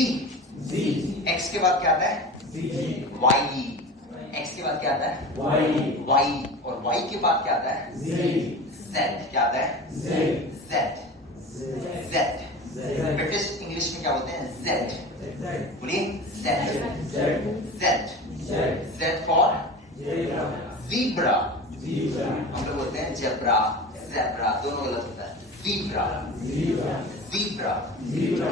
X के बाद क्या आता है वाई, एक्स के बाद क्या आता है वाई, और वाई के बाद क्या आता है जेड, क्या आता है जेड, जेड। ब्रिटिश इंग्लिश में क्या बोलते हैं जेड, बोलिए Z, Z, Z for zebra, हम लोग बोलते हैं जेब्रा, ज़ेब्रा दोनों गलत होता है, ज़ीब्रा, ज़ीब्रा, ज़ीब्रा,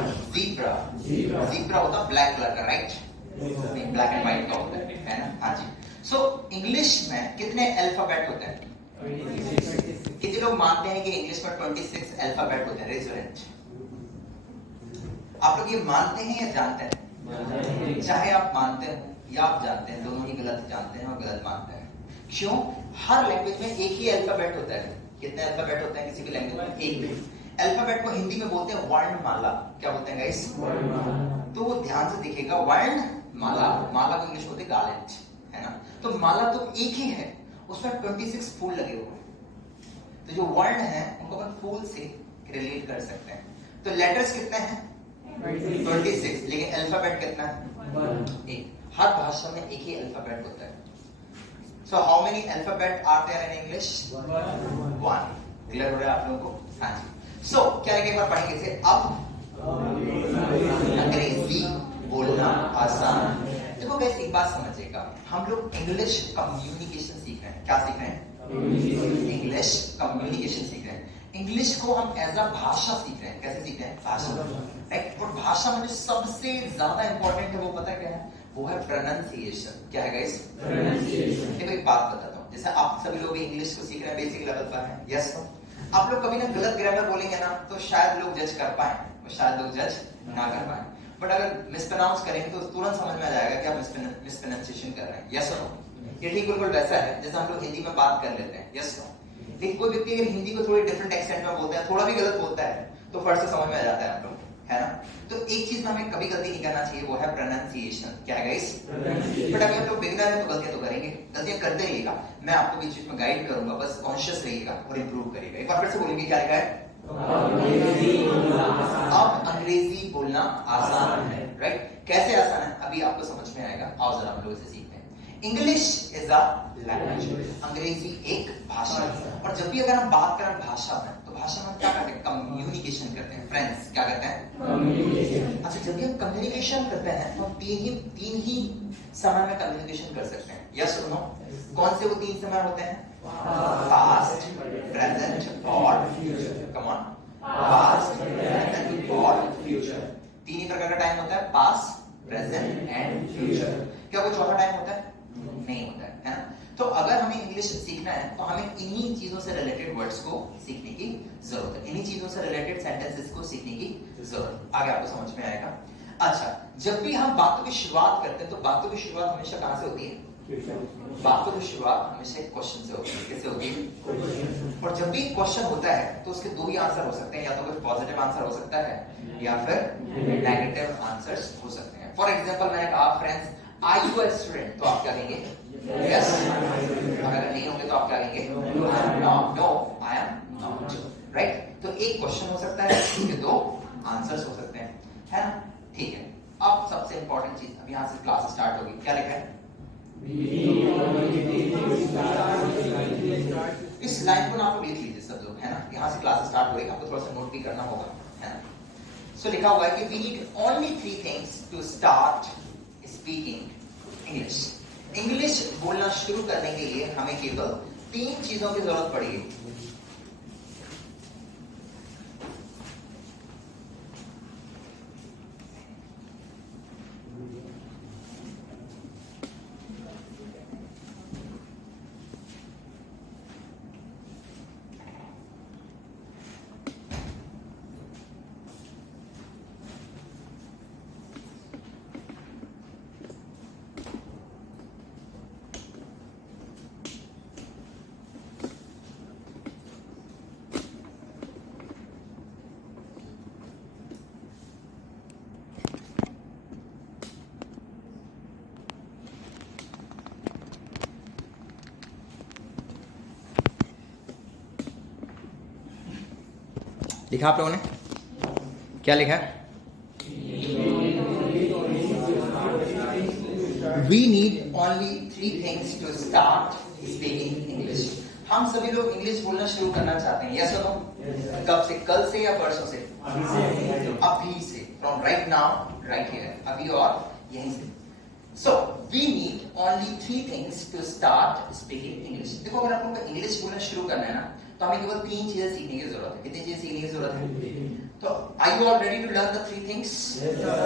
ज़ीब्रा होता है ब्लैक कलर का, राइट, ब्लैक एंड व्हाइट का होता है ना, हाँ जी। सो इंग्लिश में कितने अल्फाबेट होते हैं? कितने लोग मानते हैं कि इंग्लिश में 26 अल्फाबेट होते हैं? Raise your hand. आप लोग ये मानते हैं या जानते हैं? चाहे आप मानते हैं या आप जानते हैं, दोनों ही गलत जानते हैं और गलत मानते हैं। क्यों? हर लैंग्वेज में एक ही अल्फाबेट होता है। कितने अल्फाबेट होते हैं किसी भी लैंग्वेज में? एक भी। अल्फाबेट को हिंदी में बोलते हैं वर्णमाला। क्या बोलते हैं गाइस? तो ध्यान से दिखेगा, वर्णमाला, माला को इंग्लिश बोलते हैं गार्लेंड, है ना। तो माला तो एक ही है, उसमें 26 फूल लगे हुए हैं। तो जो वर्ण है उनको अपन फूल से रिलेट कर सकते हैं। तो लेटर्स कितने हैं? 26, लेकिन अल्फाबेट कितना है? एक। हर भाषा में एक ही अल्फाबेट होता है। So how many alphabet are there in English? 1। Clear हो रहा है आप लोगों को? हाँ जी। सो क्या एक बार पढ़ेंगे इसे। अब अंग्रेजी बोलना आसान। देखो गाइस, एक बात समझिएगा, हम लोग इंग्लिश कम्युनिकेशन सीख रहे हैं। क्या सीख रहे हैं? इंग्लिश कम्युनिकेशन सीख रहे हैं। इंग्लिश को हम एज अ भाषा सीख रहे हैं। कैसे सीख रहे हैं? भाषा, राइट। और भाषा में जो सबसे ज्यादा इंपॉर्टेंट है वो पता है क्या है? वो है प्रोनाउंसिएशन। क्या है गाइस? प्रोनाउंसिएशन। देखो एक बात बताता हूँ, जैसे आप सभी लोग इंग्लिश को सीख रहे हैं बेसिक लेवल पर है, यस। आप लोग कभी ना गलत ग्रामर बोलेंगे ना, तो शायद लोग जज कर पाए और शायद लोग जज ना कर पाए। बट अगर मिसप्रोनाउंस करेंगे तो तुरंत समझ में आ जाएगा कि आप मिसप्रोनाउंसिएशन कर रहे हैं, यस और नो। ये ठीक बिल्कुल वैसा है जैसे हम लोग हिंदी में बात कर लेते हैं, यस नो। लेकिन कोई व्यक्ति अगर हिंदी को थोड़ी डिफरेंट एक्सेंट में बोलता है, थोड़ा भी गलत बोलता है, तो फट से समझ में आ जाता है आप लोग, है ना। तो एक चीज में हमें कभी गलती नहीं करना चाहिए, वो है प्रोनाउंसिएशन। क्या है गाइस? बट अगर हम लोग बिगिनर हैं तो गलतियां तो करेंगे, गलतियां करते रहिएगा। मैं आपको बीच बीच में गाइड करूंगा, बस कॉन्शियस रहिएगा और इंप्रूव करिएगा। एक बार फिर से बोलेंगे, क्या लिखा है? अब अंग्रेजी बोलना आसान है, राइट। कैसे आसान है अभी आपको समझ में आएगा। आओ जरा हम लोग इसे सीखते हैं। इंग्लिश इज अ लैंग्वेज, अंग्रेजी एक भाषा है। और जब भी अगर हम बात करें भाषा में, तो भाषा में क्या करते हैं? कम्युनिकेशन करते हैं। फ्रेंड्स क्या करते हैं? कम्युनिकेशन। अच्छा, जब भी हम कम्युनिकेशन करते हैं तो हम तीन ही समय में कम्युनिकेशन कर सकते हैं, यस और नो। कौन से वो 3 समय होते हैं? पास्ट, प्रेजेंट और future. Come on, past, present और फ्यूचर। 3 ही प्रकार का टाइम होता है, पास्ट, प्रेजेंट एंड फ्यूचर। क्या कोई चौथा टाइम होता है? नहीं होता है ना। तो अगर हमें इंग्लिश सीखना है तो हमें इन्हीं चीजों से रिलेटेड वर्ड्स को सीखने की जरूरत है, इन्हीं चीजों से रिलेटेड सेंटेंसेस को सीखने की जरूरत। आगे आपको समझ में आएगा। अच्छा, जब भी हम बातों की शुरुआत करते हैं तो बातों की शुरुआत हमेशा कहां से होती है? बातों की शुरुआत हमेशा क्वेश्चन से होती है। कैसे होती है? और जब भी क्वेश्चन होता है तो उसके 2 ही आंसर हो सकते हैं, या तो कुछ पॉजिटिव आंसर हो सकता है या फिर नेगेटिव आंसर्स हो सकते हैं। फॉर एग्जांपल मैंने कहा friends are you a student, तो आप क्या कहेंगे? यस। अगर नहीं होंगे तो आप क्या कहेंगे? No I am not, right. तो एक क्वेश्चन हो सकता है, उसके 2 आंसर्स हो सकते हैं, है ना। ठीक है, अब सबसे इंपॉर्टेंट चीज, अब यहां से क्लास स्टार्ट होगी। क्या लिखा है? इस लाइन को ना आप लिख लीजिए सब लोग, है ना। यहां से क्लास स्टार्ट होगी, आपको थोड़ा सा नोट भी करना होगा, है ना। सो लिखा हुआ है कि we need only 3 things to start speaking English. English बोलना शुरू करने के लिए हमें केवल 3 चीजों की जरूरत पड़ेगी। लिखा आप लोगों ने? क्या लिखा है? We need only 3 things to start speaking English. हम सभी लोग इंग्लिश बोलना शुरू करना चाहते हैं, यस और नो? कब से? कल से या परसों से? अभी से। From right now, right here, अभी और यहीं से। So we need only 3 things to start speaking English. देखो अगर आपको इंग्लिश बोलना शुरू करना है ना, तो हमें केवल 3 चीजें सीखने की जरूरत है। कितनी चीजें सीखने की जरूरत है? तो are you all ready to learn the 3 things? Yes, sir.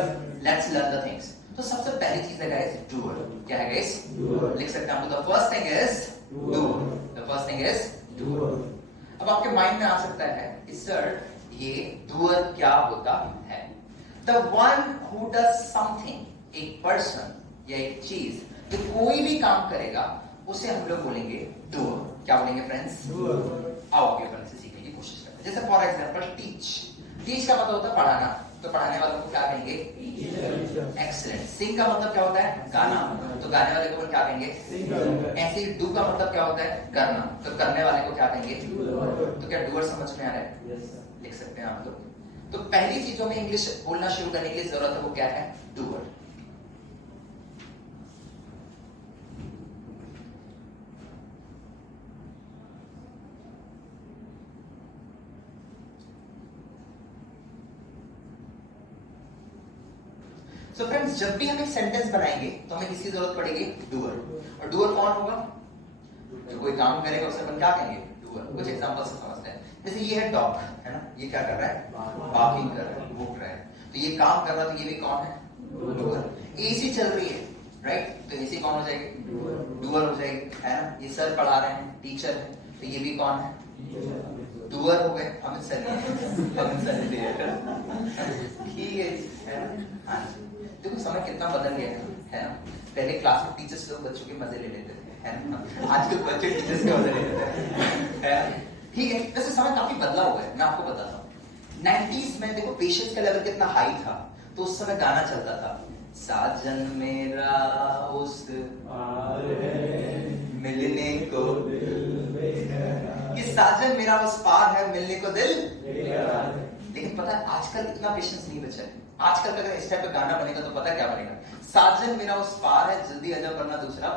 Let's learn the things. तो सबसे पहली चीज है गाइस doer. क्या है गाइस? Doer. लिख सकते हैं हम। The first thing is doer. The first thing is doer. अब आपके माइंड में आ सकता है कि सर ये doer क्या होता है? The one who does something, एक पर्सन या एक चीज जो कोई भी काम करेगा उसे हम लोग बोलेंगे doer. क्या बोलेंगे फ्रेंड्स? Doer. आओ अपने फ्रेंड से सीखने की कोशिश करते हैं। जैसे फॉर एग्जांपल टीच। टीच का मतलब होता है पढ़ाना, तो पढ़ाने वालों को क्या कहेंगे? एक्सीलेंट। सिंग का मतलब क्या होता है? गाना, तो गाने वाले को क्या कहेंगे? ऐसे ही डू का मतलब क्या होता है? करना, तो करने वाले को क्या कहेंगे? तो क्या डूअर समझ में आ रहा है? लिख सकते हैं आप लोग। तो पहली चीज जो हमें इंग्लिश बोलना शुरू करने के लिए जरूरत है वो क्या है? डूअर। तो फ्रेंड्स जब भी हम एक सेंटेंस बनाएंगे तो हमें किसकी जरूरत पड़ेगी? डूअर। और डूअर कौन होगा? जो कोई काम करेगा उसे अपन क्या कहेंगे? डूअर। कुछ एग्जांपल से समझते हैं। जैसे ये है डॉग, है ना? ये क्या कर रहा है? बार्किंग कर रहा है, भूख रहा है। तो ये काम कर रहा है, तो ये भी कौन है? डूअर। एसी चल रही है, राइट? तो एसी कौन हो जाएगी? डूअर हो जाएगी, है ना? ये सर पढ़ा रहे हैं, टीचर है, तो ये भी कौन है? डूअर हो गए। अमित सर ठीक है ना? हाँ जी। देखो समय कितना बदल गया है ना? पहले क्लास में टीचर्स लोग बच्चों के मजे ले लेते थे, है ना? आजकल बच्चे टीचर्स के मजे ले लेते हैं, ठीक है? वैसे समय काफी बदला हुआ है, मैं आपको बताता हूँ। 90s में देखो पेशेंस का लेवल कितना हाई था, तो उस समय गाना चलता था, साजन मेरा उस मिलने को, ये साजन मेरा उस पार है मिलने को दिल। लेकिन पता है आजकल इतना पेशेंस नहीं बचा है। आजकल अगर इस टाइप का गाना बनेगा तो पता क्या बनेगा? साजन मेरा उस पार है जल्दी आजा वरना दूसरा।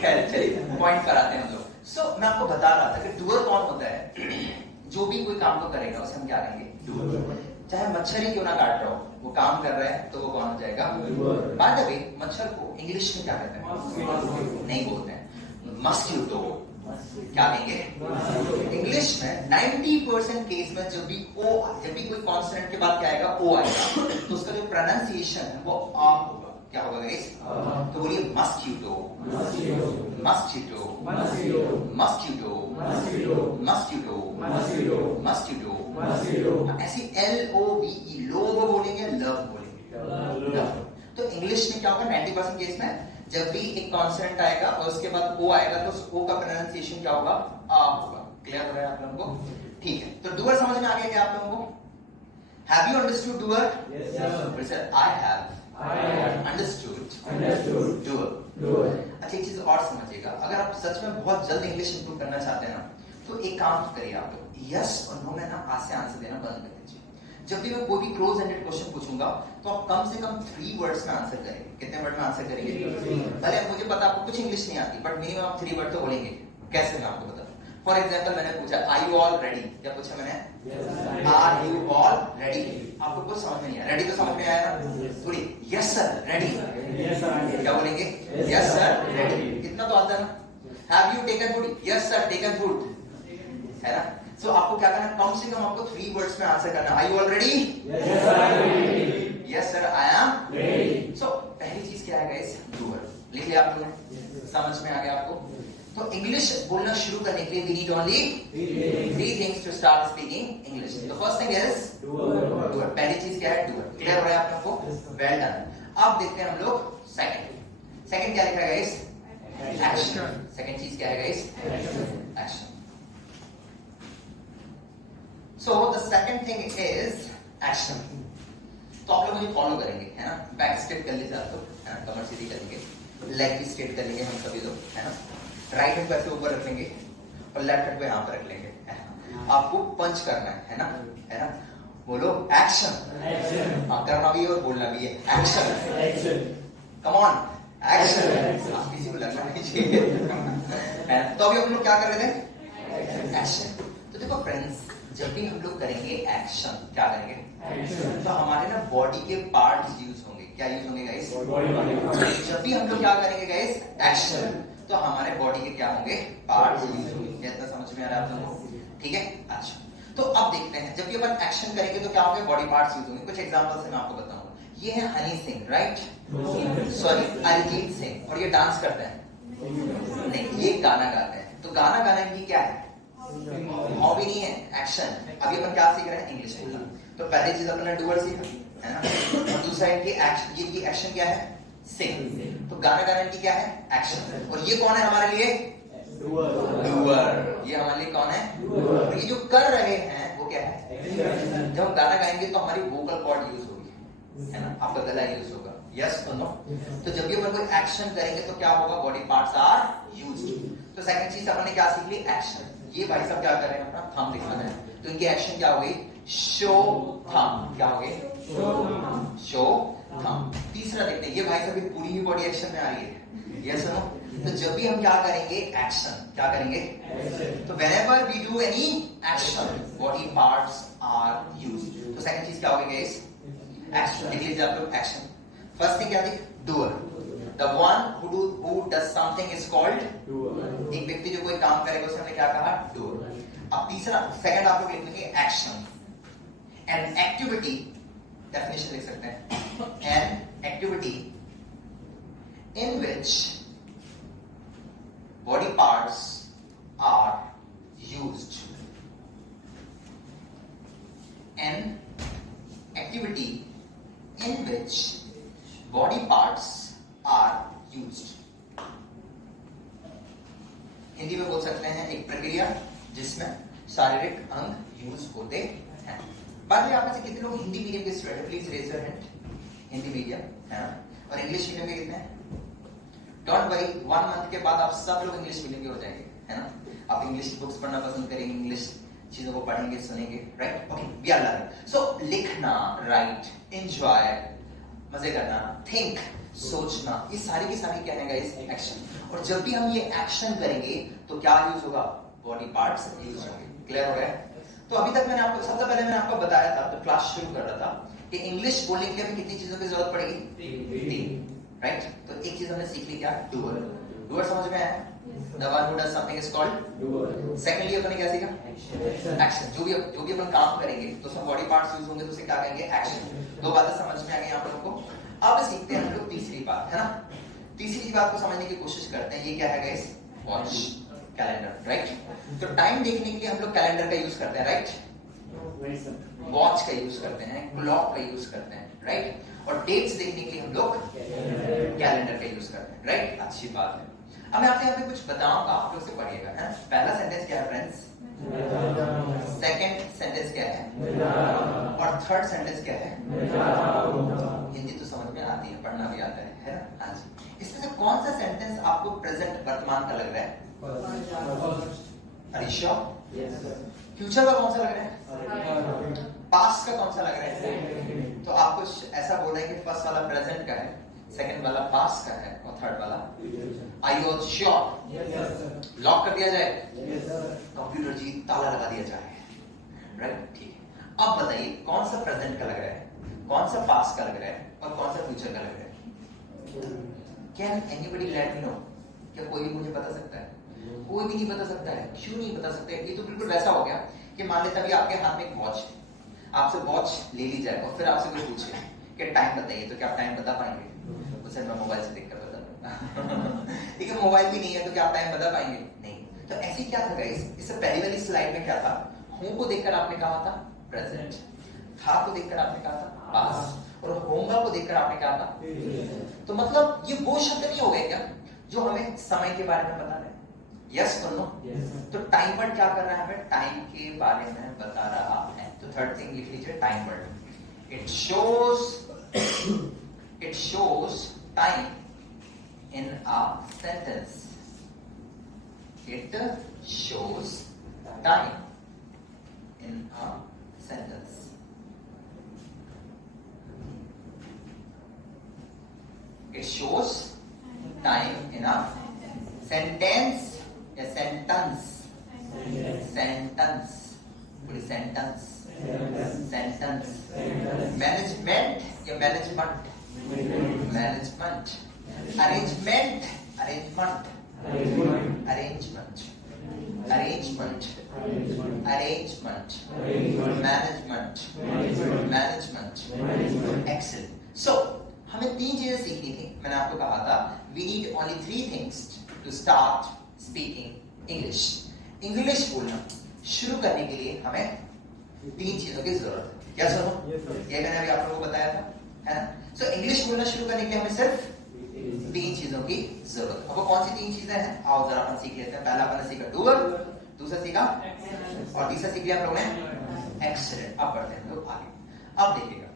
खैर चलिए पॉइंट पर आते हैं हम लोग। सो मैं आपको बता रहा था कि डूअर कौन होता है? जो भी कोई काम को करेगा उसे हम क्या कहेंगे? डूअर। चाहे मच्छर ही क्यों ना काट रहा हो, वो काम कर रहा है तो वो कौन हो जाएगा? बाय द वे मच्छर को इंग्लिश में क्या कहते हैं? नहीं बोलते हैं, मस्किटो। क्या कहेंगे? इंग्लिश में 90% केस में जब भी कोई कॉन्सोनेंट के बाद क्या आएगा? ओ आएगा, तो उसका जो प्रोनाउंसिएशन है वो आ होगा। क्या होगा गाइस? तो बोलिए mosquito, mosquito, mosquito, mosquito, mosquito. ऐसी LOVE, लोव बोलेंगे, लव बोलेंगे। तो इंग्लिश में क्या होगा? 90% केस में जब भी एक कॉन्सोनेंट आएगा और उसके बाद ओ आएगा तो उस ओ का प्रोनाउंसिएशन क्या होगा? आ होगा। क्लियर हो रहा है आप लोगों को? ठीक है। तो डूअर समझ में आ गया क्या आप लोगों को? Have you understood doer? Yes sir. I have understood doer. अच्छा एक चीज और समझिएगा, अगर आप सच में बहुत जल्द इंग्लिश इंप्रूव करना चाहते हैं ना, तो एक काम करिए आप लोग, यस और नो में ना आज से आंसर देना बंद कर दीजिए। जब भी मैं कोई भी क्लोज एंडेड क्वेश्चन पूछूंगा तो आप कम से कम 3 वर्ड्स में आंसर करेंगे। कितने वर्ड में आंसर करेंगे? भले मुझे पता आपको कुछ इंग्लिश नहीं आती, बट मिनिमम आप 3 वर्ड तो बोलेंगे। कैसे मैं आपको बताऊं? फॉर एग्जांपल मैंने पूछा आर यू ऑल रेडी? क्या पूछा मैंने? Are you all ready? आपको कुछ समझ में नहीं आया? रेडी तो समझ में आया ना? थोड़ी यस सर रेडी। क्या बोलेंगे? Yes sir ready. इतना तो आता है ना? Have you taken food? Yes sir taken food, है ना? सो आपको क्या करना है? कम से कम आपको 3 वर्ड्स में आंसर करना है। Are you all ready? Yes sir I am ready. Yes sir I am ready. So पहली चीज क्या है गाइस? डूअर। लिख लिया आप लोगों ने? समझ में आ गया आपको? तो इंग्लिश बोलना शुरू करने के लिए we need only 3 things to start speaking English. The first thing is doer. पहली चीज क्या है? डूअर। क्लियर हो रहा है आप लोगों को? Well done. अब देखते हैं हम लोग सेकंड। सेकंड क्या लिखा है गाइस? एक्शन। सेकंड चीज क्या है guys? Action. So the second thing is action. तो आप लोग मुझे फॉलो करेंगे, है ना? बैक स्ट्रेट कर लीजिए आप लोग, है ना? कमर सीधी कर लेंगे, लेग भी स्ट्रेट कर लेंगे हम सभी लोग, है ना? राइट हैंड को ऐसे ऊपर रख लेंगे और लेफ्ट हैंड को यहाँ पर रख लेंगे, है ना? आपको पंच करना है ना? है ना? बोलो एक्शन। हाँ, करना भी है और बोलना भी है। Action, come on, action. आप किसी को लगना नहीं चाहिए। तो अभी हम लोग क्या कर रहे थे? एक्शन। तो देखो फ्रेंड्स, जब भी हम लोग करेंगे एक्शन, क्या करेंगे? तो हमारे ना बॉडी के पार्ट्स यूज होंगे। क्या यूज होंगे गाइस? जब भी हम लोग क्या करेंगे गाइस? एक्शन, तो हमारे बॉडी के क्या होंगे? पार्ट्स यूज होंगे। क्या इतना समझ में आ रहा है आप लोगों को? ठीक है, अच्छा। तो अब देखते हैं, जब भी अपन एक्शन करेंगे तो क्या होंगे? बॉडी पार्ट्स यूज होंगे। कुछ एग्जांपल से मैं आपको बताऊंगा। ये है हनी सिंह, राइट? सॉरी, अरिजीत सिंह। और ये डांस करते हैं? नहीं, ये गाना गाते हैं। तो गाना गाना इनकी क्या है? हॉबी नहीं है, एक्शन। अभी अपन क्या सीख रहे हैं? इंग्लिश बोलना। तो पहली चीज अपन ने डूअर सीखा, है ना? और दूसरा इनकी एक्शन, ये की एक्शन क्या है? सिंग। तो गाना गाना इनकी क्या है? एक्शन। और ये कौन है हमारे लिए? डूअर। ये हमारे लिए कौन है? और ये जो कर रहे हैं वो क्या है? जब हम गाना गाएंगे तो हमारी वोकल कॉर्ड यूज होगी, है ना? आपका गला यूज होगा। यस तो नो? तो जब भी अपन कोई एक्शन करेंगे तो क्या होगा? Body parts are used. तो सेकंड चीज अपन ने क्या सीख ली? एक्शन। ये भाई साहब क्या कर रहे हैं? अपना थंब दिखाना है। तो इनकी एक्शन क्या हो गई? Show thumb. क्या हो गई? Show thumb. तीसरा देखते हैं, ये भाई साहब पूरी ही बॉडी एक्शन में आ रही है। Yes no? तो जब भी हम क्या करेंगे? एक्शन। क्या करेंगे? तो whenever we do any action, body parts are used. तो सेकंड चीज क्या हो गई गाइस? एक्शन। देख लीजिए आप लोग, एक्शन। फर्स्ट थिंग क्या थी? Doer. The one who does something is called doer. एक व्यक्ति जो कोई काम करेगा उसे हमने क्या कहा? डूअर। अब तीसरा, सेकंड आप लोग लिख लेंगे एक्शन। एन एक्टिविटी, डेफिनेशन लिख सकते हैं, an activity in which body parts are used. An activity in which body parts are used. Hindi में बोल सकते हैं एक प्रक्रिया जिसमें शारीरिक अंग यूज होते हैं। बाद में आप में से कितने लोग हिंदी मीडियम के student? Please raise your hand. Hindi medium है, और इंग्लिश मीडियम के कितने हैं? डोंट वरी, 1 मंथ के बाद आप सब लोग इंग्लिश मीडियम के हो जाएंगे, है ना? आप इंग्लिश बुक्स पढ़ना पसंद करेंगे, इंग्लिश चीजों को पढ़ेंगे, सुनेंगे, right? Okay, we are learning. So लिखना, राइट, एंजॉय, मजे करना, थिंक, सोचना, ये सारी की सारी क्या है गाइस? एक्शन। और जब भी हम ये एक्शन करेंगे तो क्या यूज होगा? बॉडी पार्ट्स यूज होंगे। क्लियर हो गया? तो अभी तक मैंने आपको, सबसे पहले मैंने आपको बताया था, तो क्लास शुरू कर रहा था कि इंग्लिश बोलने के लिए हमें कितनी चीजों की जरूरत पड़ेगी? 3, राइट? तो एक चीज हमने सीख ली, क्या? डूअर। डूअर समझ में आया? The one who does something is called doer. Secondly अपन ने क्या सीखा? एक्शन। जो भी अपन काम करेंगे तो उसमें बॉडी पार्ट्स यूज होंगे, तो उसे क्या कहेंगे? एक्शन। 2 बातें समझ में आ गई आप लोगों को। अब सीखते हैं हम लोग तीसरी बात, है ना? तीसरी बात को समझने की कोशिश करते हैं। ये क्या है गाइस? Watch, calendar, right? तो टाइम देखने के लिए हम लोग कैलेंडर का यूज करते हैं, राइट? वॉच का यूज करते हैं, क्लॉक का यूज करते हैं, राइट? और डेट्स देखने के लिए हम लोग कैलेंडर का यूज करते हैं, राइट? अच्छी बात है। अब मैं आपसे यहाँ पे कुछ बताऊंगा, आप लोग से पढ़िएगा, है? पहला सेंटेंस क्या है फ्रेंड्स? सेकंड सेंटेंस क्या है? और थर्ड सेंटेंस क्या है? हिंदी तो समझ में आती है, पढ़ना भी आता है ना? हाँ जी। इसमें से कौन सा सेंटेंस आपको प्रेजेंट, वर्तमान का लग रहा है? फ्यूचर का कौन सा लग रहा है? पास्ट का कौन सा लग रहा है? तो आपको ऐसा बोल रहे हैं कि फर्स्ट वाला प्रेजेंट का है, सेकंड वाला पास्ट का है, और थर्ड वाला आर यू श्योर? लॉक कर दिया जाए? कंप्यूटर जी ताला लगा दिया जाए, राइट? ठीक है। अब बताइए कौन सा प्रेजेंट का लग रहा है, कौन सा पास्ट का लग रहा है, और कौन सा फ्यूचर का लग रहा है? Can anybody let me know? क्या कोई भी मुझे बता सकता है? कोई भी नहीं बता सकता है। क्यों नहीं बता सकते? ये तो बिल्कुल वैसा हो गया कि मान लेते अभी आपके हाथ में एक वॉच है, आपसे वॉच ले ली जाए और फिर आपसे कोई पूछे कि टाइम बताइए, तो क्या आप टाइम बता पाएंगे? उसे मैं मोबाइल से देखकर बता दूंगा। ठीक है, मोबाइल भी नहीं है तो क्या आप टाइम बता पाएंगे? नहीं। तो ऐसे क्या था गाइस? इससे पहली वाली स्लाइड में क्या था? हूं को देखकर आपने कहा था प्रेजेंट, था को देखकर आपने कहा था पास्ट, और होगा को देखकर आपने कहा था। तो मतलब ये वो शब्द नहीं हो गए क्या जो हमें समय के बारे में बता रहे हैं? यस और नो? तो टाइम वर्ड क्या कर रहा है? हमें टाइम के बारे में बता रहा है। तो थर्ड थिंग लिख लीजिए, time word. It shows time in a sentence. It shows time in a sentence. It shows time in a sentence या सेंटेंस, सेंटेंस, पूरी सेंटेंस, सेंटेंस, मैनेजमेंट या management, management, arrangement, arrangement, arrangement, arrangement, arrangement, management, management, excellent. So हमें 3 चीजें सीखनी थी। मैंने आपको कहा था we need only 3 things to start speaking English. English बोलना शुरू करने के लिए हमें 3 चीजों की जरूरत है। क्या सुनो? ये मैंने अभी आप लोगों को बताया था, है ना? सो इंग्लिश बोलना शुरू करने के लिए हमें सिर्फ 3 चीजों की जरूरत है। अब वो कौन सी 3 चीजें हैं? आओ जरा अपन सीख लेते हैं। पहला अपन ने सीखा डूअर, दूसरा सीखा और तीसरा सीख लिया आप लोगों ने एक्सीलेंट। अब बढ़ते हैं लोग आगे। अब देखिएगा,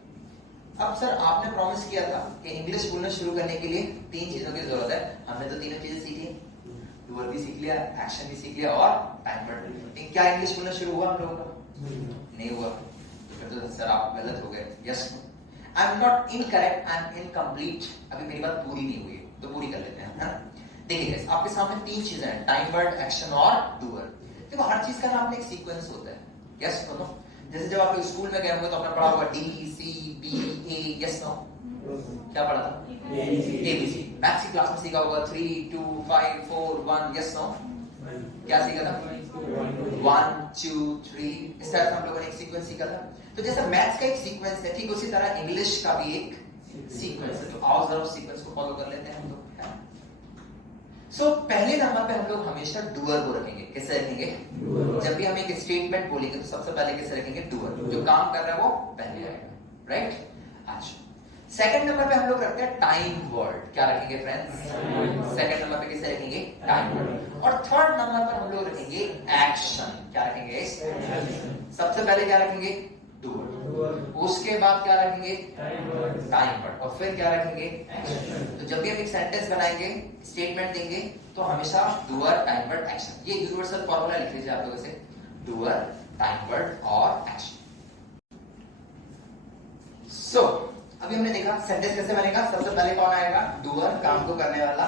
अब सर आपने प्रॉमिस किया था कि इंग्लिश बोलना शुरू करने के लिए 3 चीजों की जरूरत है। हमने तो तीनों चीजें सीखी, डूअर भी सीख लिया, एक्शन भी सीख लिया और टाइम वर्ड भी। लेकिन क्या इंग्लिश बोलना शुरू हुआ हम लोगों का? नहीं हुआ। फिर तो सर आप गलत हो गए। Yes, I am not incorrect, I am incomplete. अभी मेरी बात पूरी नहीं हुई है, तो पूरी कर लेते हैं, है ना? देखिए गाइस, आपके सामने 3 चीजें हैं, टाइम वर्ड, एक्शन और डूअर। देखो हर चीज का नाम एक सीक्वेंस होता है। Yes no no? जैसे जब आप स्कूल में गए होंगे तो आपने पढ़ा होगा डी सी बी ए, यस नो? क्या पढ़ा था? ABC। मैथ्स की क्लास में सीखा होगा 3 2 5 4 1, यस नो? क्या सीखा था? 1 2 3। इस तरह हम लोगों ने एक सीक्वेंस सीखा था। तो जैसे मैथ्स का एक सीक्वेंस है, ठीक उसी तरह इंग्लिश का भी एक सीक्वेंस है। तो आओ जरा उस सीक्वेंस को फॉलो कर लेते हैं हम लोग। सो पहले नंबर पे हम लोग हमेशा डूअर को रखेंगे। कैसे रखेंगे? जब भी हम एक स्टेटमेंट बोलेंगे तो सबसे पहले कैसे रखेंगे? डूअर। जो काम कर रहा है वो पहले आएगा, राइट? अच्छा, सेकंड नंबर पे हम लोग रखते हैं टाइम वर्ड। क्या रखेंगे फ्रेंड्स? सेकंड नंबर पे कैसे रखेंगे? Time word. और थर्ड नंबर पर हम लोग रखेंगे एक्शन। क्या रखेंगे? सबसे पहले क्या रखेंगे? डूअर। उसके बाद क्या रखेंगे? Time word. और फिर क्या रखेंगे? एक्शन। तो जब भी हम एक सेंटेंस बनाएंगे, स्टेटमेंट देंगे, तो हमेशा डूअर, टाइम वर्ड, एक्शन। ये यूनिवर्सल फॉर्मूला लिख लीजिए आप लोगों से, डूअर, टाइम वर्ड और एक्शन। सो अभी हमने देखा सेंटेंस कैसे बनेगा। सबसे पहले कौन आएगा? डूअर, काम को करने वाला।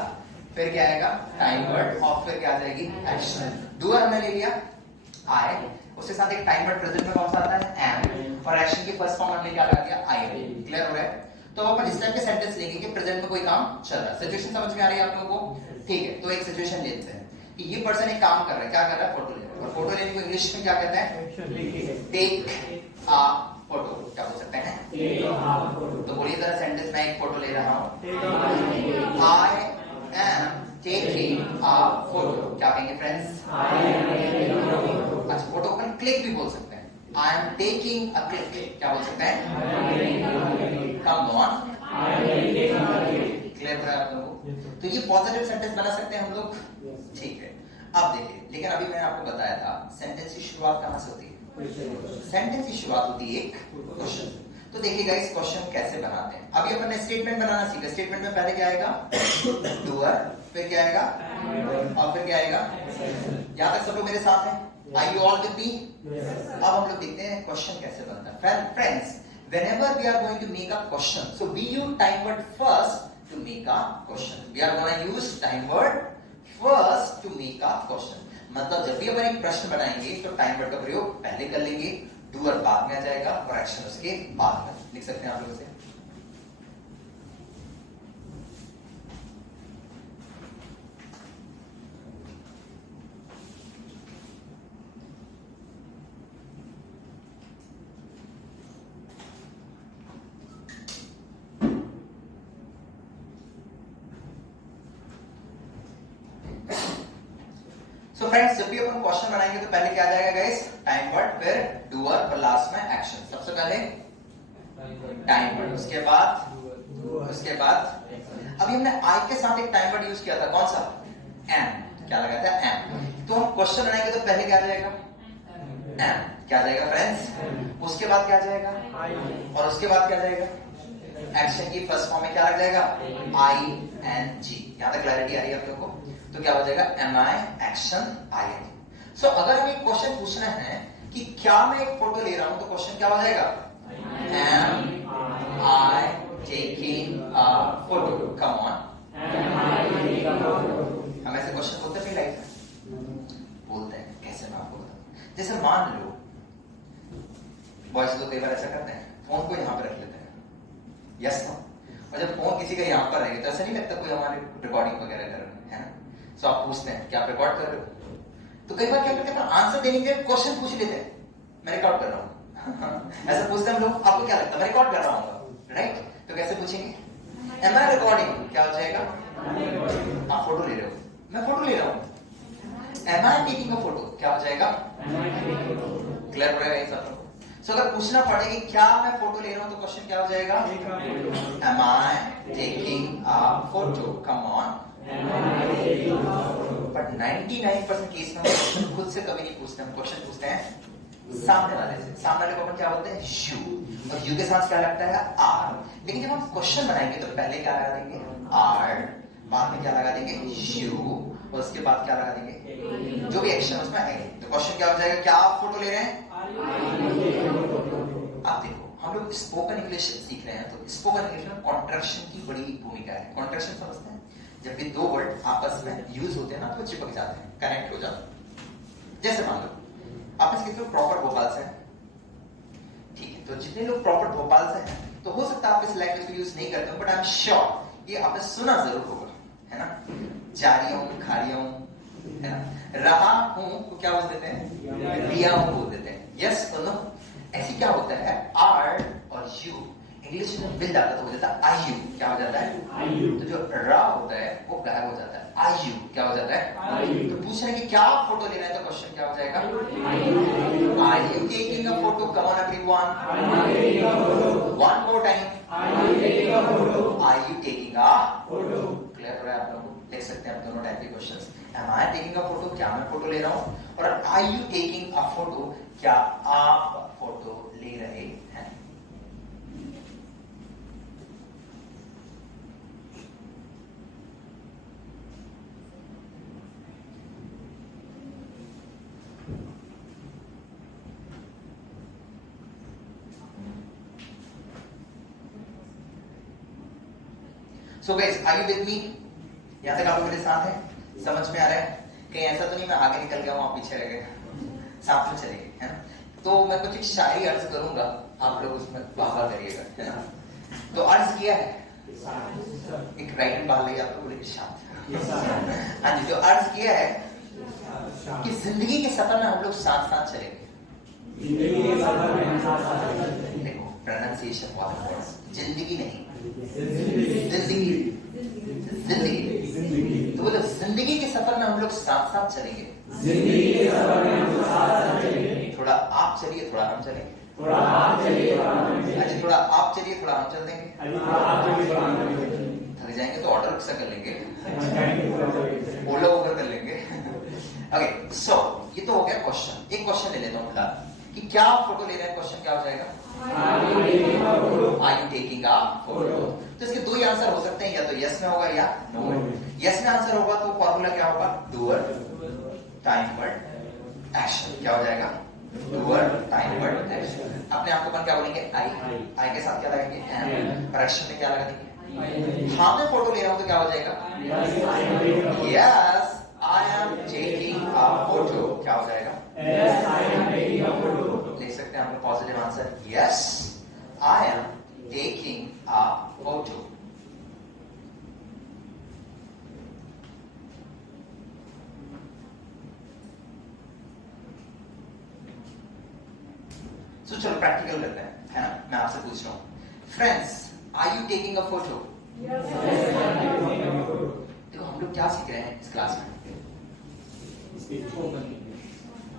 फिर क्या आएगा? Time word. और फिर क्या आ जाएगी? एक्शन। डूअर हमने ले लिया, आई। उसके साथ एक टाइम वर्ड प्रेजेंट में कौन सा आता है? एम। और एक्शन की फर्स्ट फॉर्म हमने क्या लगा दिया? I am. क्लियर हो रहा है? तो अपन इस टाइप के सेंटेंस लेंगे कि प्रेजेंट में कोई काम चल रहा है। सिचुएशन समझ में आ रही है आप लोगों को? ठीक है, तो एक सिचुएशन लेते हैं कि ये पर्सन एक काम कर रहा है। क्या कर रहा है? फोटो ले रहा है। और फोटो लेने को इंग्लिश में क्या कहते हैं? Take a photo. क्या बोल सकते हैं? तो बोलिए जरा सेंटेंस में, एक फोटो ले रहा हूं। I am taking a photo. क्या कहेंगे फ्रेंड्स? अच्छा, फोटो को क्लिक भी बोल सकते हैं। I am taking a click. क्या बोल सकते हैं? Come on. क्लियर है आप लोगों को? तो ये पॉजिटिव सेंटेंस बना सकते हैं हम लोग। ठीक है, अब देखिए, लेकिन अभी मैंने आपको बताया था सेंटेंस की शुरुआत कहां से होती है? सेंटेंस की शुरुआत होती है एक क्वेश्चन। तो देखिए गाइस, क्वेश्चन कैसे बनाते हैं। अभी अपन ने स्टेटमेंट बनाना सीखा। स्टेटमेंट में पहले क्या आएगा? डूअर। फिर क्या आएगा? और फिर क्या आएगा? यहां तक सब लोग मेरे साथ हैं? Are you all with me? अब हम लोग देखते हैं क्वेश्चन कैसे बनता है। Friends, whenever we are going to make a question, so we use time word first to make a question. We are going to use time word first to make a question. मतलब जब भी अपन एक प्रश्न बनाएंगे तो time word का प्रयोग पहले कर लेंगे, डूअर बाद में आ जाएगा और एक्शन उसके बाद में। लिख सकते हैं आप लोग इसे। सो फ्रेंड्स, जब भी अपन क्वेश्चन बनाएंगे तो पहले क्या आ जाएगा गाइस? टाइम वर्ड, फिर डूअर और लास्ट में एक्शन। सबसे पहले टाइम वर्ड, उसके बाद अभी हमने आई के साथ एक टाइम वर्ड यूज किया था। कौन सा? एम। क्या लगा था? एम। तो हम क्वेश्चन बनाएंगे तो पहले क्या आ जाएगा? एम। क्या आ जाएगा फ्रेंड्स? उसके बाद क्या आ जाएगा? और उसके बाद क्या आ जाएगा? एक्शन की फर्स्ट फॉर्म में क्या लग जाएगा? I N G. यहां तक क्लैरिटी आ रही है आप लोगों को? तो क्या हो जाएगा? Am I, action, I N. So अगर हमें क्वेश्चन पूछना है कि क्या मैं एक फोटो ले रहा हूं, तो क्वेश्चन क्या हो जाएगा? Am I taking a photo. Come जैसे मान लो बॉयज लोग कई बार ऐसा करते हैं, फोन को यहाँ पर रख लेते हैं, यस नो, और जब फोन किसी का यहाँ पर रहेगा तो ऐसा नहीं लगता कोई हमारे रिकॉर्डिंग वगैरह कर रहे हैं ना। सो आप पूछते हैं क्या आप रिकॉर्ड कर रहे हो, तो कई बार क्या करते हैं आंसर देने के क्वेश्चन पूछ लेते हैं, मैं रिकॉर्ड कर रहा हूँ ऐसा पूछते हैं हम लोग, आपको क्या लगता है मैं रिकॉर्ड कर रहा हूँ, राइट? तो कैसे पूछेंगे, एम आई रिकॉर्डिंग, क्या हो जाएगा, आप फोटो ले रहे हो, मैं फोटो ले रहा हूँ, am I taking a photo, क्या हो जाएगा, क्लियर हो जाएगा सब। सो अगर पूछना पड़े कि क्या मैं फोटो ले रहा हूं तो क्वेश्चन क्या हो जाएगा, am I taking a photo, come on. But 99% case में हम खुद से कभी नहीं पूछते, हम क्वेश्चन पूछते हैं सामने वाले से। सामने वाले को अपन क्या बोलते हैं, यू, और यू के साथ क्या लगता है, आर। लेकिन जब हम क्वेश्चन बनाएंगे तो पहले क्या लगा देंगे, आर, बाद में क्या लगा देंगे, यू, और उसके बाद क्या लगा देंगे, जो भी एक्शन उसमें है। तो क्वेश्चन क्या हो जाएगा, क्या आप फोटो ले रहे हैं। आप देखो हम लोग स्पोकन इंग्लिश सीख रहे हैं, तो स्पोकन इंग्लिश में कॉन्ट्रैक्शन की बड़ी भूमिका है। कॉन्ट्रैक्शन समझते हैं, जब भी दो वर्ड आपस में यूज होते हैं ना तो चिपक जाते हैं, कनेक्ट हो जाते हैं। जैसे मान लो आप इसके लोग प्रॉपर भोपाल से हैं, ठीक है, तो जितने लोग प्रॉपर भोपाल से हैं तो हो सकता है आप इस लैंग्वेज को यूज नहीं करते हो, बट आई एम श्योर ये आपने सुना जरूर होगा, है ना। जा रही हूं, खा रही हूं, है ना, रहा हूं को क्या बोल देते हैं, रिया हूं बोल देते हैं, यस और नो। ऐसे क्या होता है, आर और यू इंग्लिश में मिल जाता है तो हो जाता है आई यू, क्या हो जाता है, आई यू। तो जो रा होता है वो गायब हो जाता है, आई यू क्या हो जाता है, आई यू। तो पूछ रहे हैं कि क्या आप फोटो ले रहे हैं, तो क्वेश्चन क्या हो जाएगा, I you taking a photo, come on everyone, one more time, I you taking a photo. Clear हो रहा है आप लोगों को, देख सकते हैं आप दोनों टाइप के questions, am I taking a photo, क्या मैं फोटो ले रहा हूं, और I you taking a photo, क्या आप फोटो ले रहे हैं। So guys, are you with me, यहां तक आप लोग मेरे साथ हैं, समझ में आ रहा है, कहीं ऐसा तो नहीं मैं आगे निकल गया हूं आप पीछे रह गए, साथ में चलेंगे, है ना। तो मैं कुछ एक शायरी अर्ज करूंगा, आप लोग उसमें वाह करिएगा, है ना। तो अर्ज किया है, एक राइट एंड बाल लेके आप लोग बोले शांत, हाँ जी। जो अर्ज किया है कि जिंदगी के सफर में हम लोग साथ साथ चलेंगे, देखो प्रोनाउंसिएशन बहुत इंपॉर्टेंट, जिंदगी नहीं, जिंदगी, जिंदगी। तो बोलो जिंदगी के सफर में हम लोग साथ साथ चलेंगे, जिंदगी के सफर में हम लोग साथ साथ चलेंगे। थोड़ा आप चलिए, थोड़ा हम चलेंगे, थोड़ा आप चलिए, थोड़ा हम चलेंगे, अच्छा थोड़ा आप चलिए, थोड़ा हम चल देंगे, थक जाएंगे तो ऑर्डर रिक्शा कर लेंगे, ओला उबर कर लेंगे। ओके, सो ये तो हो गया क्वेश्चन। एक क्वेश्चन ले लेता हूँ फिलहाल कि क्या आप फोटो ले रहे हैं, क्वेश्चन क्या हो जाएगा, are you taking a photo. तो इसके दो ही आंसर हो सकते हैं, या तो यस में होगा या नो में। यस में आंसर होगा तो फॉर्मूला क्या होगा, डूअर टाइम वर्ड एक्शन, क्या हो जाएगा, डूअर टाइम वर्ड एक्शन। अपने आप को अपन क्या बोलेंगे, आई, आई के साथ क्या लगाएंगे, एम, और एक्शन में क्या लगा देंगे, हाँ मैं फोटो ले रहा हूं तो क्या हो जाएगा, yes I am taking a photo, क्या हो जाएगा, yes I am taking a photo. लिख सकते हैं हम लोग positive answer, yes I am taking a photo. तो चलो प्रैक्टिकल करते हैं, है ना। मैं आपसे पूछ रहा हूँ, friends are you taking a photo. देखो हम लोग क्या सीख रहे हैं इस क्लास में,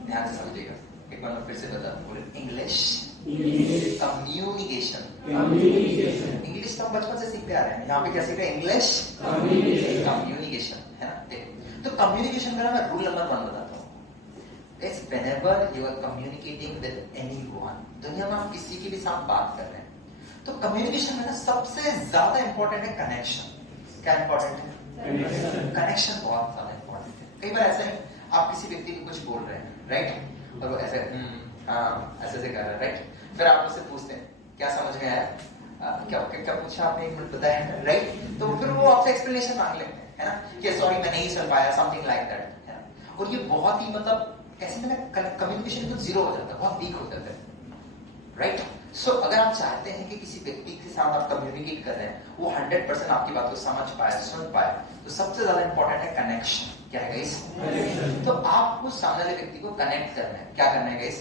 ध्यान से समझिएगा, एक बार मैं फिर से बता बोले, इंग्लिश कम्युनिकेशन। इंग्लिश तो हम बचपन से सीखते आ रहे हैं, यहाँ पे क्या सीख रहे हैं, इंग्लिश कम्युनिकेशन, है ना। देखो तो कम्युनिकेशन का ना मैं रूल नंबर 1 बताता हूँ, it's whenever you are communicating with anyone, दुनिया में आप किसी के भी साथ बात कर रहे हैं तो कम्युनिकेशन में ना सबसे ज्यादा इंपॉर्टेंट है कनेक्शन। क्या इंपॉर्टेंट है, कनेक्शन बहुत ज्यादा इंपॉर्टेंट है। कई बार ऐसा है आप किसी व्यक्ति को कुछ बोल रहे हैं, राइट, और वो ऐसे हाँ ऐसे कर रहा है, राइट, फिर आप उससे पूछते हैं क्या समझ में आया, क्या क्या पूछा आपने, एक मिनट बताया, राइट, तो फिर वो आपसे एक्सप्लेनेशन मांग लेते हैं, है ना, कि सॉरी मैं नहीं सुन पाया, समथिंग लाइक दैट, है ना। और ये बहुत ही मतलब ऐसे में कम्युनिकेशन तो जीरो हो जाता है, बहुत वीक हो जाता है, राइट? सो अगर आप चाहते हैं कि किसी व्यक्ति के साथ आप कम्युनिकेट कर रहे हैं, वो 100% आपकी बात को समझ पाए, सुन पाए, तो सबसे ज्यादा इंपॉर्टेंट है कनेक्शन। क्या है गाइस? तो आपको सामने वाले व्यक्ति को कनेक्ट करना है। क्या करना है गाइस?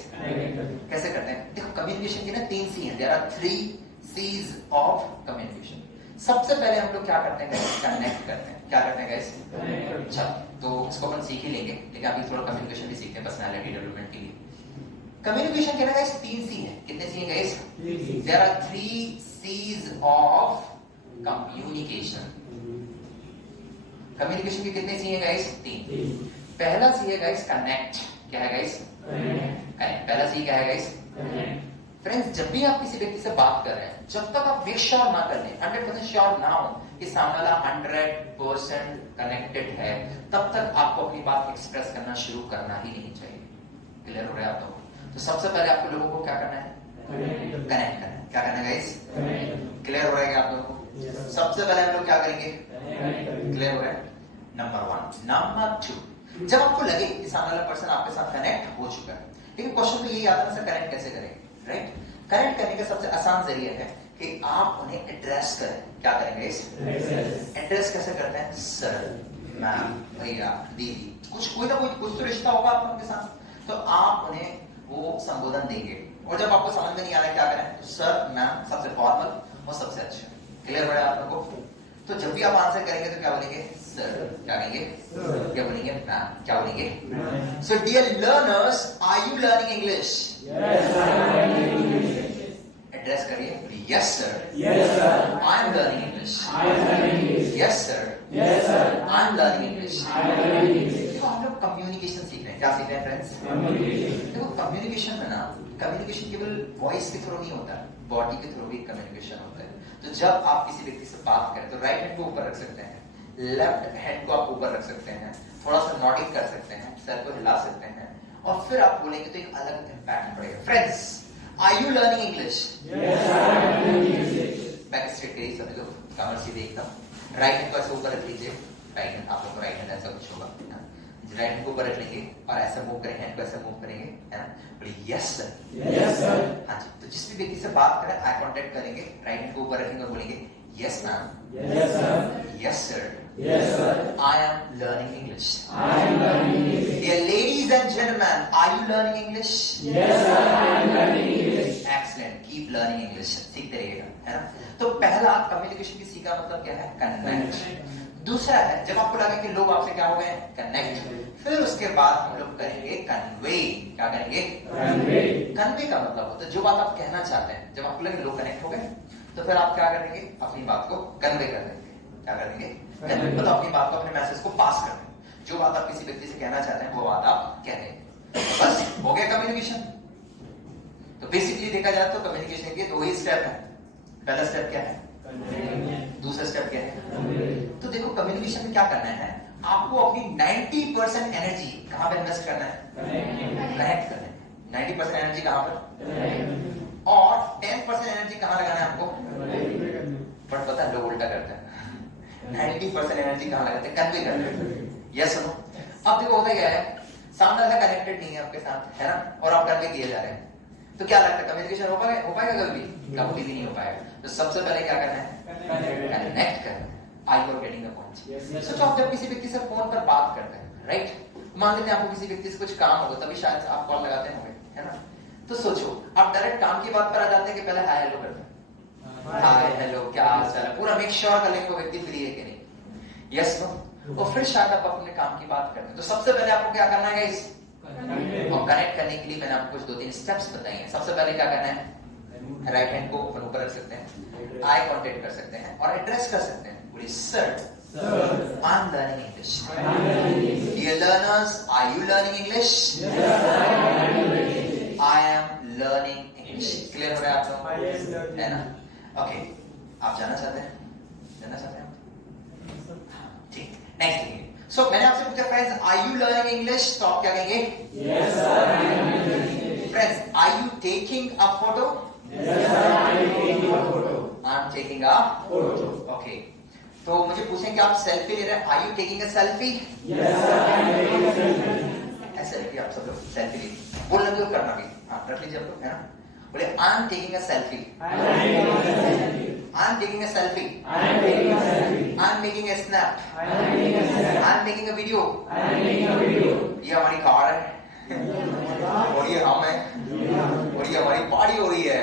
कैसे करते हैं? देखो कम्युनिकेशन की ना 3 सी हैं। There are 3 C's of communication. सबसे पहले हम लोग क्या करते हैं गाइस? कनेक्ट करते हैं। क्या करते हैं गाइस? अच्छा, तो इसको अपन सीख ही लेंगे, लेकिन अभी थोड़ा कम्युनिकेशन भी सीखते हैं पर्सनालिटी डेवलपमेंट के लिए। कम्युनिकेशन के ना गाइस 3 सी हैं। कितने सी हैं guys? There are 3 C's of communication. Communication की कितने सी हैं गाइस? 3। पहला सी है गाइस कनेक्ट। क्या है गाइस? कनेक्ट। पहला सी क्या है गाइस? फ्रेंड्स, जब भी आप किसी व्यक्ति से बात कर रहे हैं, जब तक आप मेक श्योर ना कर लें, 100% श्योर ना हो कि सामने वाला 100% कनेक्टेड है, तब तक आपको अपनी बात एक्सप्रेस करना शुरू करना ही नहीं चाहिए। क्लियर हो रहा है आप लोगों को? तो सबसे पहले आपको लोगों को क्या करना है? कनेक्ट करना है। क्या करना है गाइस? क्लियर हो रहा है आप लोगों को? सबसे पहले हम लोग क्या करेंगे? क्लियर हो रहा है? नंबर 1। नंबर 2, जब आपको लगे कि सामने वाला पर्सन आपके साथ कनेक्ट हो चुका है, लेकिन क्वेश्चन तो यही आता है सर कनेक्ट कैसे करें, राइट? कनेक्ट करने का सबसे आसान जरिया है कि आप उन्हें एड्रेस करें। क्या करेंगे इस? एड्रेस कैसे करते हैं? सर, मैम, भैया, दीदी, कोई ना कुछ तो रिश्ता होगा आपका उनके साथ, तो आप उन्हें वो संबोधन देंगे। और जब आपको समझ में नहीं आ रहा है क्या करें, तो सर, मैम सबसे फॉर्मल और सबसे अच्छा। क्लियर हो रहा है आप लोगों को? तो जब भी आप आंसर करेंगे तो क्या बोलेंगे? सर। क्या कहेंगे? क्या बोलेंगे? मैम। क्या बोलेंगे? So dear learners, are you learning English? Address करिए। Yes sir, I am learning English. Yes sir, I am learning English. देखो हम लोग कम्युनिकेशन सीख रहे हैं। क्या सीख रहे हैं फ्रेंड्स? देखो कम्युनिकेशन में ना, कम्युनिकेशन केवल वॉइस के थ्रू नहीं होता, बॉडी के थ्रू भी कम्युनिकेशन होता है। तो जब आप किसी व्यक्ति से बात करें तो राइट हैंड को ऊपर रख सकते हैं, लेफ्ट हैंड को आप ऊपर रख सकते हैं, थोड़ा सा नॉडिंग कर सकते हैं, सर को हिला सकते हैं, और फिर आप बोलेंगे तो एक अलग इंपैक्ट पड़ेगा। Friends, are you learning English? Back straight करिए सभी लोग, कमर सीधे एकदम। राइट हैंड को ऐसे ऊपर रख लीजिए। राइट हैंड, आप लोग को राइट हैंड ऐसा कुछ होगा, राइट हैंड को ऊपर रख लेंगे और ऐसा मूव करेंगे, हैंड को ऐसा मूव करेंगे, है ना? बोलिए यस सर। Yes sir. हाँ जी, तो जिस भी व्यक्ति से बात करें आई कांटेक्ट करेंगे, राइट हैंड को ऊपर रखेंगे और बोलेंगे yes ma'am, yes sir, yes sir, yes sir, I am learning English, I am learning English. Dear ladies and gentleman, are you learning English? Yes sir, I am learning English. Excellent, keep learning English, सीखते रहिएगा, है ना? तो पहला communication की सी का मतलब क्या है? कनेक्ट। दूसरा है जब आपको लगे कि लोग आपसे क्या हो गए? कनेक्ट। फिर उसके बाद हम लोग करेंगे कन्वे। क्या करेंगे? कन्वे। कन्वे का मतलब होता है जो बात आप कहना चाहते हैं। जब आपको लगे लोग कनेक्ट हो गए तो फिर आप क्या करेंगे? अपनी बात को कन्वे कर देंगे। क्या कर देंगे? कन्वे, मतलब अपनी बात को, अपने मैसेज को पास कर देंगे। जो बात आप किसी व्यक्ति से कहना चाहते हैं वो बात आप कह देंगे। बस हो गया कम्युनिकेशन। तो बेसिकली देखा जाए तो कम्युनिकेशन के 2 ही स्टेप है। पहला स्टेप क्या है? दूसरा स्टेप क्या है? तो देखो कम्युनिकेशन में क्या करना है, आपको अपनी 90% एनर्जी कहां पे इन्वेस्ट करना है? कनेक्ट करना है। 90% एनर्जी कहां पर? और 10% एनर्जी कहां लगाना है आपको? बट पता है लोग उल्टा करते हैं। 90% एनर्जी कहां लगाते हैं? कन्वे करते हैं। यस सुनो, अब देखो होता क्या है, सामने वाला कनेक्टेड नहीं है आपके साथ, है ना? और आप कन्वे किए जा रहे हैं, तो क्या लगता है कम्युनिकेशन हो पाएगा कभी? कभी भी नहीं हो पाएगा। तो सबसे पहले क्या करना है? कनेक्ट करना है। I you are getting the point? सोचो आप जब किसी व्यक्ति से फोन पर बात करते हैं, राइट? मान लेते हैं आपको किसी व्यक्ति से कुछ काम होगा, तभी शायद आप कॉल लगाते होंगे, है ना? तो सोचो आप डायरेक्ट काम की बात पर आ जाते हैं कि पहले हाय हेलो करते हैं। हाय हेलो, क्या हाल चाल है, पूरा मेक श्योर कर लेंगे वो व्यक्ति फ्री है कि नहीं। Yes no? और फिर शायद आप अपने काम की बात करते हैं। तो सबसे पहले आपको क्या करना है गाइस? और कनेक्ट करने के लिए मैंने आपको कुछ 2-3 स्टेप्स बताए हैं। सबसे पहले क्या करना है? राइट हैंड को ऊपर रख सकते हैं, आई कांटेक्ट कर सकते हैं और एड्रेस कर सकते हैं। बोलिए sir, I am learning English. Dear learners, are you learning English? I am learning English. Clear हो रहा है आप लोग, है ना? ओके, आप जाना चाहते हैं? ठीक, नेक्स्ट थिंग। सो मैंने आपसे पूछा friends, are you learning English? तो आप क्या कहेंगे? Yes sir, I am learning English. Friends, are you taking a photo? Yes, sir, I am taking a photo. I am taking a photo. Okay. तो मुझे पूछें कि आप सेल्फी ले रहे हैं? Are you taking a selfie? Yes, sir, I am taking a selfie. Selfie, आप सब लोग सेल्फी लीजिए, बोलना भी और करना भी। हाँ रख लीजिए आप लोग, है ना? बोले I am taking a selfie, I am taking a selfie, I am making a snap, I am making a video. ये हमारी कार है और ये हम है और ये हमारी पार्टी हो रही है।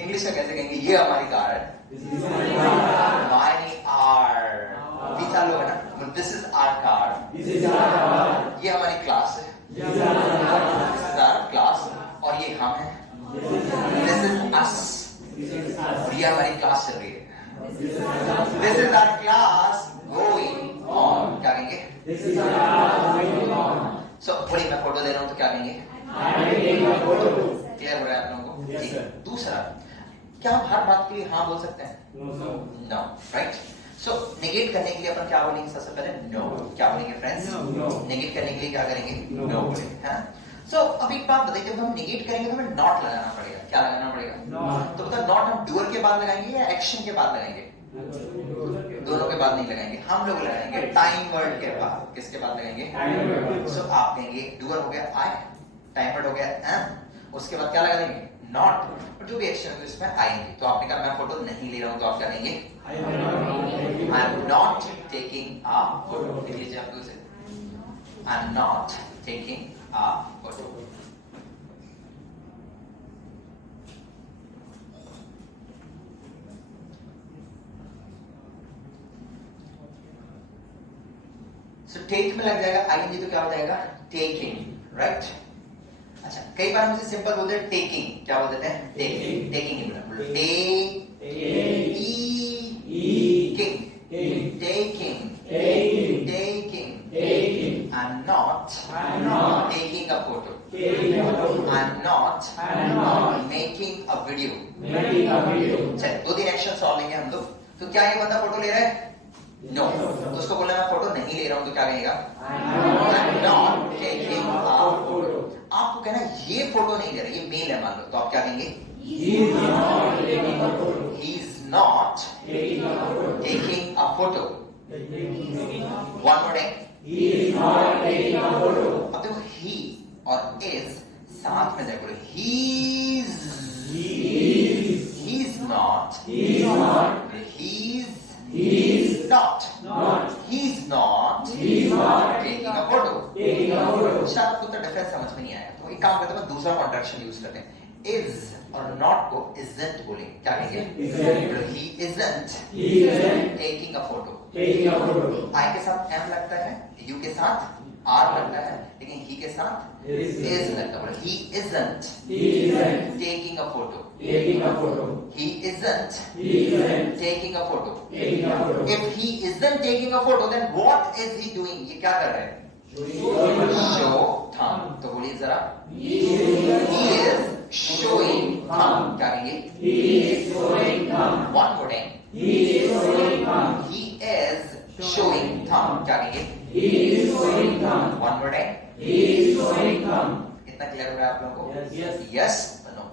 इंग्लिश में कैसे कहेंगे? ये हमारी कार है, माय आर, 3 साल लोग है ना, दिस इज आवर कार। ये हमारी क्लास है, दिस इज आवर क्लास, और ये हम है, दिस इज अस, और ये हमारी क्लास चल रही है, this is our class going on. क्या कहेंगे? सो बोलिए मैं फोटो ले रहा हूं तो क्या कहेंगे? क्लियर हो रहा है आप लोगों को? Yes, sir. दूसरा, क्या हम हर बात के लिए हाँ बोल सकते हैं? No, right? सो नेगेट करने के लिए अपन क्या बोलेंगे? सबसे पहले नो। क्या बोलेंगे फ्रेंड्स? No. नेगेट करने के लिए क्या करेंगे? No. नो बोलेंगे, है? सो अब एक बात बताइए, जब हम नेगेट करेंगे तो हमें नॉट लगाना पड़ेगा। क्या लगाना पड़ेगा? Not. तो पता नॉट हम डूअर के बाद लगाएंगे या एक्शन के बाद लगाएंगे? दोनों के बाद नहीं लगाएंगे, हम लोग लगाएंगे टाइम वर्ड के बाद। किसके बाद लगाएंगे? सो आप कहेंगे डूअर हो गया आई, टाइम वर्ड हो गया एम, उसके बाद क्या लगा देंगे? नॉट, और जो भी एक्शन है इसमें आएंगे। तो आपने कहा मैं फोटो नहीं ले रहा हूं, तो आप क्या कहेंगे? I am not taking a photo. लिख लीजिए आप उसे, I am not taking a photo. So take में लग जाएगा आईएनजी, तो क्या हो जाएगा? Taking, right? अच्छा, कई बार हम इसे सिंपल बोलते हैं टेकिंग। क्या बोल देते हैं? टेकिंग। टेकिंग ही बोला, बोलो taking, taking. I am not taking a photo, I am not making a video. चल 2-3 एक्शन और लेंगे हम लोग। तो क्या ये बंदा फोटो ले रहा है? नो। तो उसको बोलना मैं फोटो नहीं ले रहा हूं, तो क्या कहेगा? आई am not taking a photo. आपको कहना ये फोटो नहीं ले रहा, ये मेल है मान लो, तो आप क्या कहेंगे? He is not taking a photo. One more time, अब देखो ही और इज साथ में जाए, बोलो he is not, He's not taking a photo. शायद आपको तो डिफरेंस समझ में नहीं आया, तो एक काम करते हैं, दूसरा कॉन्ट्रैक्शन यूज करते हैं। is और not को isn't बोलेंगे। क्या कहेंगे? he isn't taking a photo. I के साथ m लगता है, u के साथ r लगता है, लेकिन he के साथ is लगता है। he isn't taking a photo. He isn't taking a photo. If he isn't taking a photo, then what is he doing? ये क्या कर रहे हैं? Show thumb. तो बोलिए जरा, he is showing thumb. क्या कहेंगे? He is showing thumb. One more time. He is showing thumb. He is showing thumb. क्या कहेंगे? He is showing thumb. One more time. He is showing thumb. इतना clear हो रहा है आप लोगों को? Yes. No.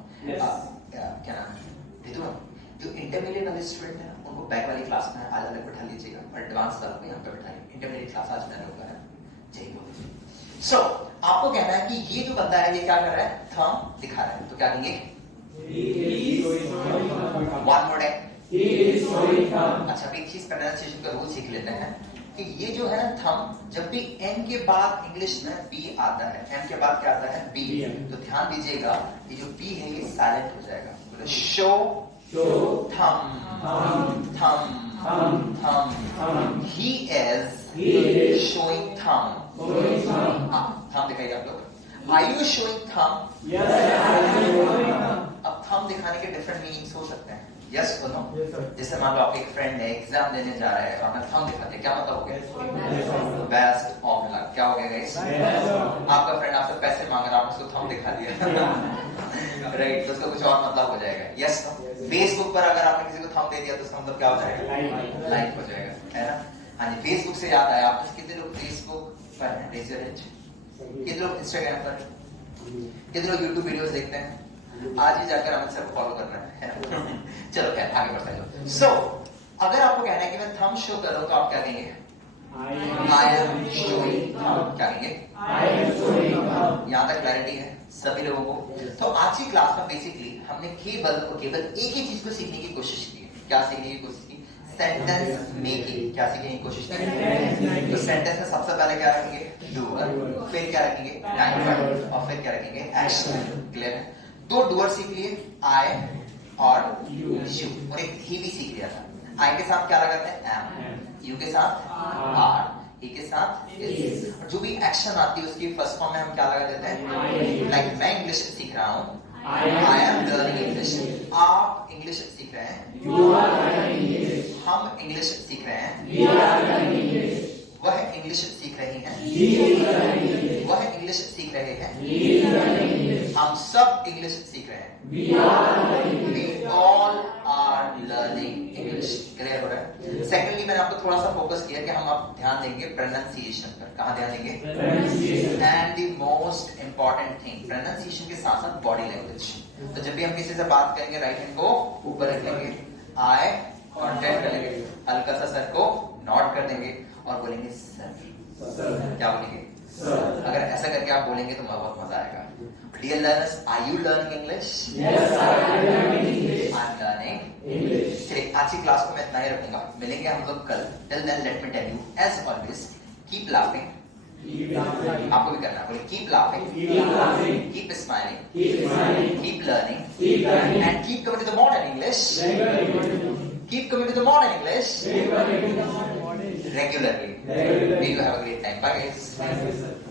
क्या नाम है? रितु, जो इंटरमीडिएट वाले स्टूडेंट है उनको बैक वाली क्लास में आज अलग बैठा लीजिएगा, और एडवांस वालों को यहाँ पे बैठाइए। इंटरमीडिएट क्लास आज मैंने होगा है। जय गुरु। सो आपको कहना है कि ये जो बंदा है ये क्या कर रहा है? थंब दिखा रहा है, तो क्या कहेंगे? One more time. अच्छा, एक चीज प्रोनाउंसिएशन का रूल सीख लेते हैं कि ये जो है ना थंब, जब भी एम के बाद इंग्लिश में बी आता है, एम के बाद क्या आता है? बी। तो ध्यान दीजिएगा ये जो बी है ये साइलेंट हो जाएगा। Show thumb, thumb. He is showing thumb. Thumb दिखाइए आप लोग। Are you showing thumb? अब थंब दिखाने के डिफरेंट मीनिंग्स हो सकते हैं। यस और नो? जैसे मान लो आपके एक फ्रेंड है, एग्जाम देने जा रहा है, आपने थंब दिखाते हैं, क्या मतलब हो गया? Best of luck. क्या हो गया गाइस? आपका फ्रेंड आपसे पैसे मांग रहा है, आपने उसको थंब दिखा दिया, राइट? तो उसका कुछ और मतलब हो जाएगा। Yes no? फेसबुक पर अगर आपने किसी को थंब दे दिया तो उसका मतलब क्या हो जाएगा? लाइक हो जाएगा, है ना? हाँ जी। फेसबुक से याद आया, आप कितने लोग फेसबुक पर हैं? Raise your hand. कितने लोग इंस्टाग्राम पर? कितने लोग यूट्यूब वीडियोस देखते हैं? आज ही जाकर अमित सर को फॉलो करना है। चलो खैर आगे बढ़ते हैं। सो अगर आपको कहना है कि मैं थंब शो कर रहा हूं, तो आप क्या कहेंगे? I am showing thumb. क्या कहेंगे? I am showing thumb. यहाँ तक क्लैरिटी है सभी लोगों को? तो आज की क्लास में बेसिकली हमने केवल एक ही चीज को सीखने की कोशिश की है। क्या सीखने की कोशिश की? Sentence making. क्या सीखने की कोशिश की? तो सेंटेंस में सबसे पहले क्या रखेंगे? डूअर, फिर क्या रखेंगे? एक्शन, और फिर क्या रखेंगे? एक्शन। क्लियर है? दो डूअर सीख लिए, आई और यू, और एक ही भी सीख लिया था। आई के साथ क्या लगाते हैं? एम, यू के साथ आर, ई के साथ इज। और जो भी एक्शन आती है उसकी फर्स्ट फॉर्म में हम क्या लगा देते हैं? लाइक मैं इंग्लिश सीख रहा हूँ, आई एम लर्निंग इंग्लिश। आप इंग्लिश सीख रहे हैं, You are learning English. हम इंग्लिश सीख रहे हैं, We are learning English. वह इंग्लिश सीख रही हैं, He is learning English. वह इंग्लिश सीख रहे हैं, He is learning English. हम सब इंग्लिश सीख रहे हैं। We are learning We English. all are learning English. Clear हो रहा है? सेकेंडली मैंने आपको थोड़ा सा फोकस किया कि हम अब ध्यान देंगे प्रोनाउंसिएशन पर। कहाँ ध्यान देंगे? Pronunciation. And the most important thing, pronunciation के साथ साथ बॉडी लैंग्वेज। तो जब भी हम किसी से बात करेंगे राइट हैंड को ऊपर रख लेंगे, आई कॉन्टेक्ट कर लेंगे, हल्का सा सर को नॉड कर देंगे और बोलेंगे सर। Sir. क्या बोलेंगे? Sir. अगर ऐसा करके आप बोलेंगे तो बहुत मजा आएगा। Dear learners, are you learning English? Yes, I am learning English. I am learning. English. चलिए आज की क्लास को मैं इतना ही रखूंगा, मिलेंगे हम लोग कल। Till then let me tell you as always, keep laughing. Keep laughing. आपको भी करना है, बोले keep laughing, Keep laughing. Keep smiling, Keep smiling. Keep learning, Keep learning. And keep coming to the modern English. Regularly. Keep coming to the modern English Regularly. regularly. Regularly. May you have a great time. Bye guys. Thank you, sir.